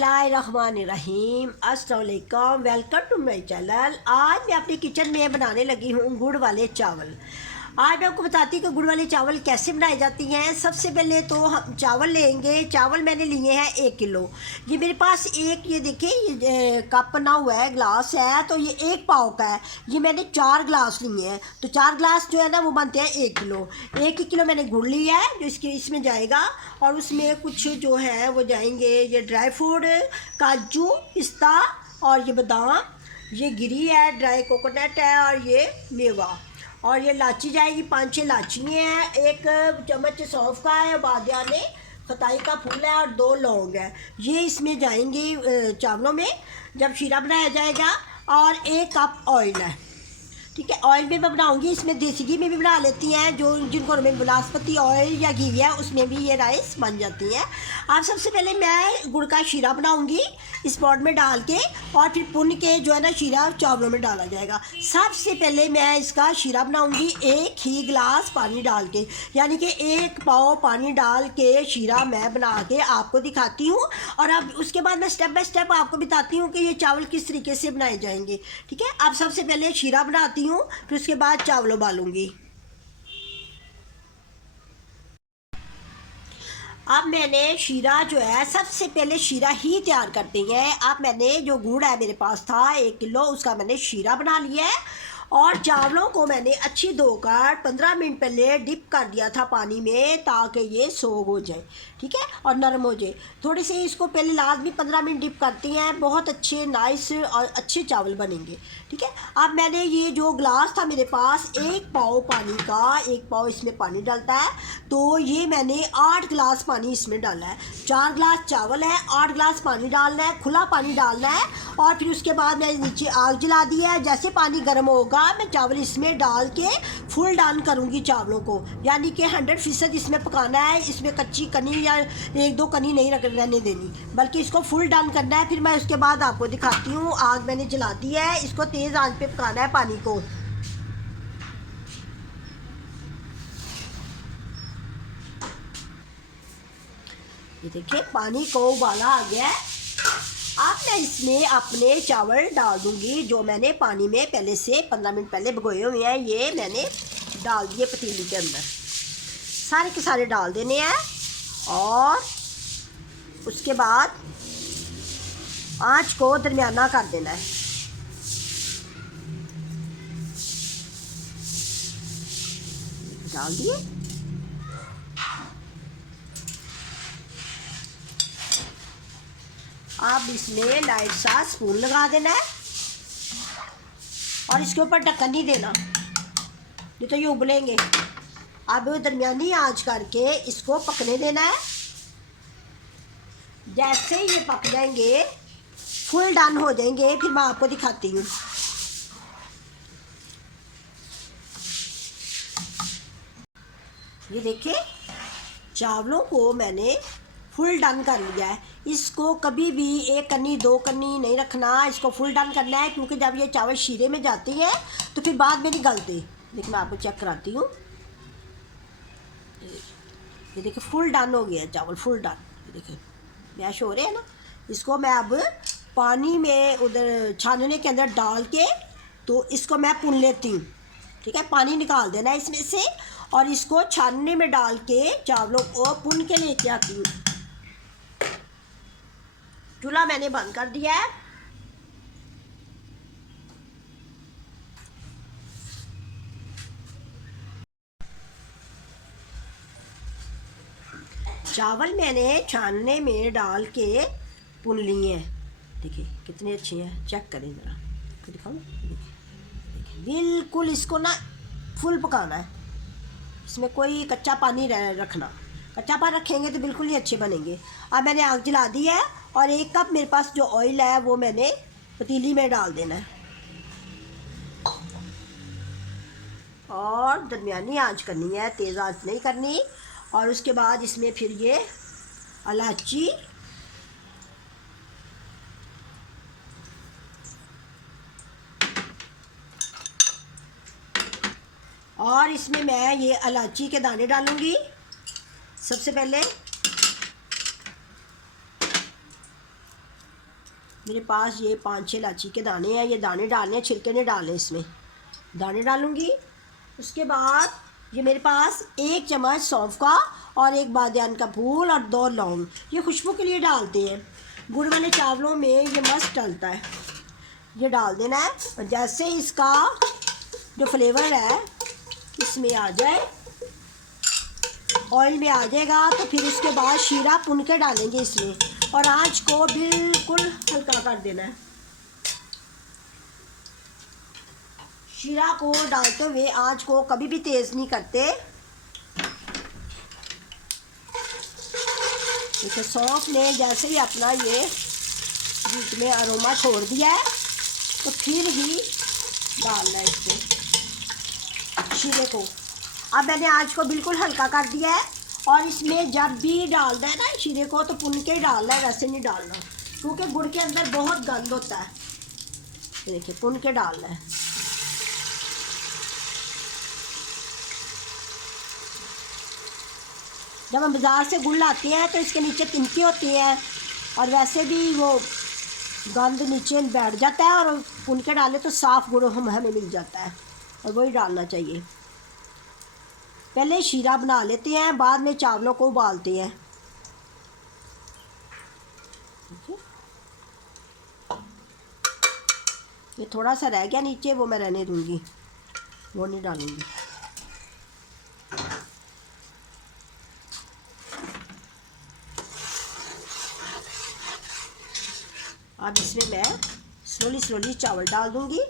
बिस्मिल्लाहिर्रहमानिर्रहीम अस्सलाम वालेकुम। Welcome to my channel. आज मैं अपनी किचन में बनाने लगी हूँ गुड़ वाले चावल। आज मैं आपको बताती हूँ कि गुड़ वाले चावल कैसे बनाए जाती हैं। सबसे पहले तो हम चावल लेंगे। चावल मैंने लिए हैं 1 किलो। ये मेरे पास एक ये देखिए ये कप बना हुआ है, ग्लास है, तो ये 1 पाव का है। ये मैंने 4 ग्लास लिए हैं, तो 4 ग्लास जो है ना वो बनते हैं 1 किलो। 1 किलो मैंने गुड़ लिया है जो इसमें जाएगा, और उसमें कुछ जो है वो जाएंगे ये ड्राई फ्रूट, काजू, पिस्ता और ये बादाम, ये गिरी है, ड्राई कोकोनट है, और ये मेवा, और ये इलायची जाएगी 5-6 इलायची हैं, 1 चम्मच सौंफ का है, बादियाने खताई का फूल है, और 2 लौंग है। ये इसमें जाएंगी चावलों में जब शीरा बनाया जाएगा। और 1 कप ऑयल है, ठीक है। ऑयल में मैं बनाऊंगी, इसमें देसी घी में भी बना लेती हैं, जो जिनको में बनास्पति ऑयल या घी है उसमें भी ये राइस बन जाती है। अब सबसे पहले मैं गुड़ का शीरा बनाऊंगी इस पॉट में डाल के, और फिर पुन के जो है ना शीरा चावलों में डाला जाएगा। सबसे पहले मैं इसका शीरा बनाऊंगी 1 ही गिलास पानी डाल के, यानी कि 1 पाव पानी डाल के शीरा मैं बना के आपको दिखाती हूँ। और अब उसके बाद मैं स्टेप बाय स्टेप आपको बताती हूँ कि ये चावल किस तरीके से बनाए जाएंगे, ठीक है। अब सबसे पहले शीरा बनाती हूँ, फिर उसके बाद चावल उबालूंगी। अब मैंने शीरा जो है, सबसे पहले शीरा ही तैयार करते हैं। अब मैंने जो गुड़ है मेरे पास था 1 किलो, उसका मैंने शीरा बना लिया है, और चावलों को मैंने अच्छी धोकर 15 मिनट पहले डिप कर दिया था पानी में, ताकि ये सोग हो जाए, ठीक है, और नरम हो जाए। थोड़ी सी इसको पहले लाजमी 15 मिनट डिप करती हैं, बहुत अच्छे नाइस और अच्छे चावल बनेंगे, ठीक है। अब मैंने ये जो ग्लास था मेरे पास 1 पाव पानी का, 1 पाव इसमें पानी डालता है, तो ये मैंने 8 गिलास पानी इसमें डाला है। 4 गिलास चावल है, 8 गिलास पानी डालना है, खुला पानी डालना है। और फिर उसके बाद मैंने नीचे आग जला दी है। जैसे पानी गर्म होगा मैं चावल इसमें डाल के फुल डाउन करूँगी चावलों को, यानी कि 100% इसमें पकाना है। इसमें कच्ची कनी या 1-2 कनी नहीं रहने देनी, बल्कि इसको फुल डाउन करना है। फिर मैं उसके बाद आपको दिखाती हूँ। आग मैंने जला दी है, इसको तेज़ आंच पे पकाना है पानी को। ये देखिए पानी को उबाला आ गया है। अब मैं इसमें अपने चावल डाल दूंगी जो मैंने पानी में पहले से 15 मिनट पहले भिगोए हुए हैं। ये मैंने डाल दिए पतीली के अंदर, सारे के सारे डाल देने हैं। और उसके बाद आंच को दरमियाना कर देना है। डाल दिए। अब इसमें लाइट सा स्पून लगा देना है, और इसके ऊपर ढक्कन नहीं देना, नहीं तो ये उबलेंगे। अब दरमियानी आंच करके इसको पकने देना है। जैसे ही ये पक जाएंगे, फुल डन हो जाएंगे, फिर मैं आपको दिखाती हूँ। ये देखिए चावलों को मैंने फुल डन कर लिया है। इसको कभी भी 1 कनी 2 कनी नहीं रखना, इसको फुल डन करना है, क्योंकि जब ये चावल शीरे में जाते हैं तो फिर बाद में नहीं गलते। देखिए मैं आपको चेक कराती हूँ। ये देखिए फुल डन हो गया चावल, फुल डन। ये देखिए मैश हो रहे हैं ना। इसको मैं अब पानी में उधर छानने के अंदर डाल के, तो इसको मैं पुन लेती हूँ, ठीक है। पानी निकाल देना है इसमें से, और इसको छानने में डाल के चावलों को पुन के लेके आती हूँ। चूल्हा मैंने बंद कर दिया है। चावल मैंने छानने में डाल के पुन लिए हैं। देखिए कितने अच्छे हैं, चेक करें ज़रा, दिखाओ। देखिए बिल्कुल इसको ना फुल पकाना है, इसमें कोई कच्चा पानी रखना। कच्चा पानी रखेंगे तो बिल्कुल ही अच्छे बनेंगे। अब मैंने आग जला दी है, और 1 कप मेरे पास जो ऑयल है वो मैंने पतीली में डाल देना है, और दरमियानी आंच करनी है, तेज़ आंच नहीं करनी। और उसके बाद इसमें फिर ये इलायची, और इसमें मैं ये इलायची के दाने डालूंगी सबसे पहले। मेरे पास ये 5-6 इलायची के दाने हैं, ये दाने डालने हैं, छिलके नहीं डालने, इसमें दाने डालूँगी। उसके बाद ये मेरे पास 1 चम्मच सौंफ का और 1 बादियान का फूल और 2 लौंग, ये खुशबू के लिए डालते हैं। गुड़ वाले चावलों में ये मस्त डलता है, ये डाल देना है। और जैसे इसका जो फ्लेवर है इसमें आ जाए, ऑयल में आ जाएगा, तो फिर उसके बाद शीरा भुन के डालेंगे इसमें और आँच को बिल्कुल हल्का कर देना है। शीरा को डालते हुए आँच को कभी भी तेज़ नहीं करते। देखो सौंफ ने जैसे ही अपना ये बीच में अरोमा छोड़ दिया है, तो फिर ही डालना है इसमें शीरे को। अब मैंने आँच को बिल्कुल हल्का कर दिया है और इसमें जब भी डालना है ना शीरे को, तो भुन के ही डालना है, वैसे नहीं डालना, क्योंकि गुड़ के अंदर बहुत गंद होता है। ये देखिए भुन के डालना है। जब हम बाज़ार से गुड़ लाते हैं तो इसके नीचे तिनके होती हैं और वैसे भी वो गंद नीचे बैठ जाता है, और भुन के डालें तो साफ़ गुड़ हमें मिल जाता है, और वही डालना चाहिए। पहले शीरा बना लेते हैं, बाद में चावलों को उबालते हैं। ये थोड़ा सा रह गया नीचे, वो मैं रहने दूंगी, वो नहीं डालूंगी। अब इसमें मैं स्लोली चावल डाल दूंगी।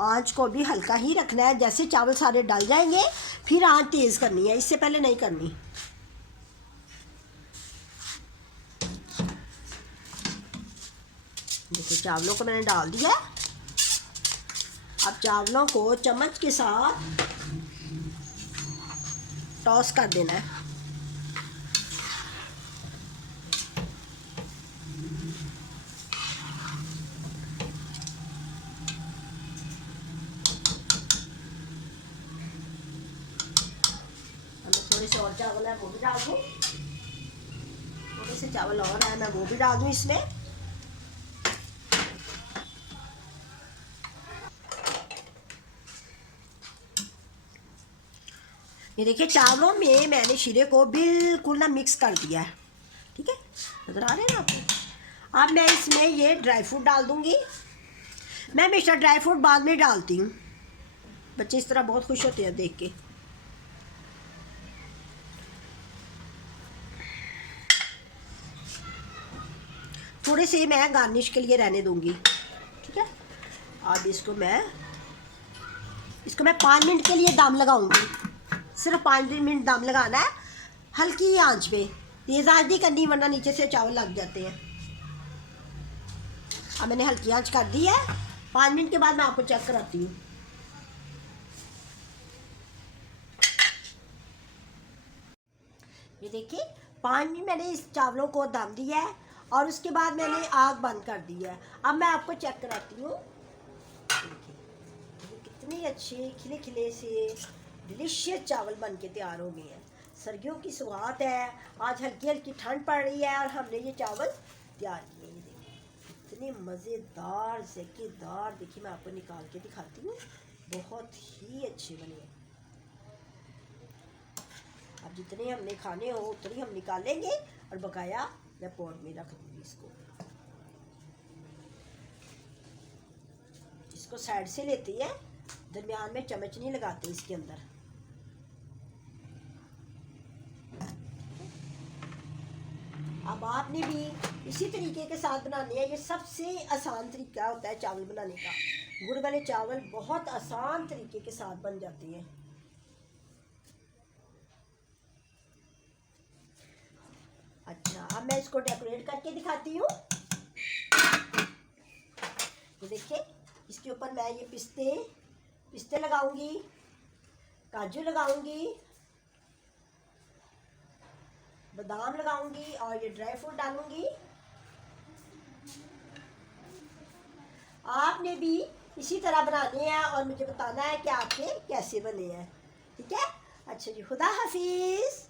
आँच को भी हल्का ही रखना है, जैसे चावल सारे डल जाएंगे फिर आँच तेज़ करनी है, इससे पहले नहीं करनी। देखो चावलों को मैंने डाल दिया। अब चावलों को चम्मच के साथ टॉस कर देना है। थोड़े से और चावल है वो भी डाल दूँ, थोड़े से चावल और है मैं वो भी डाल दूँ इसमें। ये देखिए चावलों में मैंने शीरे को बिल्कुल ना मिक्स कर दिया है, ठीक है, नज़र आ रहे हैं ना आपको। अब मैं इसमें ये ड्राई फ्रूट डाल दूँगी। मैं हमेशा ड्राई फ्रूट बाद में डालती हूँ, बच्चे इस तरह बहुत खुश होते हैं देख के। थोड़े से मैं गार्निश के लिए रहने दूँगी, ठीक है। अब इसको मैं 5 मिनट के लिए दम लगाऊंगी, सिर्फ 5 मिनट दम लगाना है, हल्की आंच पे, तेज़ आंच नहीं करनी वरना नीचे से चावल लग जाते हैं। अब मैंने हल्की आंच कर दी है। 5 मिनट के बाद मैं आपको चेक कराती हूँ। ये देखिए 5 मिनट मैंने इस चावलों को दम दिया है और उसके बाद मैंने आग बंद कर दी है। अब मैं आपको चेक कराती हूँ। कितने अच्छे खिले खिले से डिलीशियस चावल बन के तैयार हो गए हैं। सर्दियों की सुहात है, आज हल्की हल्की ठंड पड़ रही है और हमने ये चावल तैयार किए। ये देखिए इतने मज़ेदार ज़ायकेदार, देखिए मैं आपको निकाल के दिखाती हूँ, बहुत ही अच्छे बने हैं। अब जितने हमने खाने हो उतने हम निकालेंगे और बकाया मैं पॉट में रख दूँगी। इसको साइड से लेती है, दरमियान में चम्मच नहीं लगाते इसके अंदर। अब आपने भी इसी तरीके के साथ बनाने हैं। ये सबसे आसान तरीका होता है चावल बनाने का। गुड़ वाले चावल बहुत आसान तरीके के साथ बन जाते हैं। अच्छा अब मैं इसको डेकोरेट करके दिखाती हूँ। ये देखिए इसके ऊपर मैं ये पिस्ते लगाऊंगी, काजू लगाऊंगी, बादाम लगाऊंगी और ये ड्राई फ्रूट डालूंगी। आपने भी इसी तरह बनाने हैं और मुझे बताना है कि आपके कैसे बने हैं, ठीक है। अच्छा जी, खुदा हाफिज़।